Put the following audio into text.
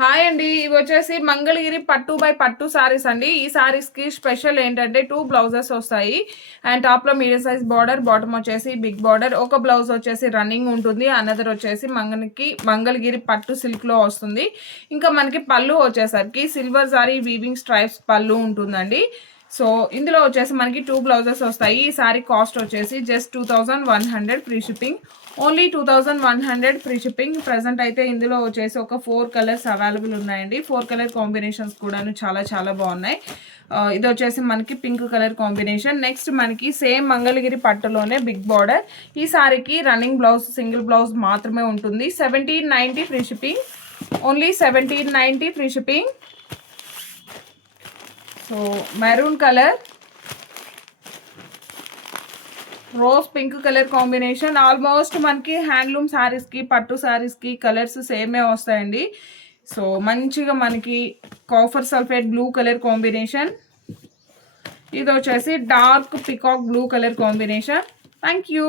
Hi అండి. ఇవి వచ్చేసి మంగళగిరి పట్టు బై పట్టు సారీస్ అండి. ఈ సారీస్కి స్పెషల్ ఏంటంటే 2 బ్లౌజెస్ వస్తాయి. అండ్ టాప్లో మీడియం సైజ్ బార్డర్, బాటమ్ వచ్చేసి బిగ్ బార్డర్. ఒక బ్లౌజ్ వచ్చేసి రన్నింగ్ ఉంటుంది, అనదర్ వచ్చేసి మంగళగిరి పట్టు సిల్క్లో వస్తుంది. ఇంకా మనకి పళ్ళు వచ్చేసరికి సిల్వర్ సారీ వీవింగ్ స్ట్రైప్స్ పళ్ళు ఉంటుందండి. సో ఇందులో వచ్చేసి మనకి 2 బ్లౌజెస్ వస్తాయి. ఈ సారీ కాస్ట్ వచ్చేసి just 2100 free shipping. Only 2100 free shipping. Present అయితే ఇందులో వచ్చేసి ఒక 4 కలర్స్ అవైలబుల్ ఉన్నాయండి. 4 కలర్ కాంబినేషన్స్ కూడాను చాలా చాలా బాగున్నాయి. ఇది వచ్చేసి మనకి పింక్ కలర్ కాంబినేషన్. నెక్స్ట్ మనకి సేమ్ మంగళగిరి పట్టులోనే బిగ్ బార్డర్. ఈ సారీకి రన్నింగ్ బ్లౌజ్, సింగిల్ బ్లౌజ్ మాత్రమే ఉంటుంది. 1790 free shipping. Only 1790 free shipping. So maroon colour, rose pink colour combination. Almost మనకి హ్యాండ్లూమ్ శారీస్కి, పట్టు శారీస్కి కలర్స్ సేమే వస్తాయండి. సో మంచిగా మనకి copper sulphate blue colour combination. ఇది వచ్చేసి dark peacock blue colour combination. Thank you.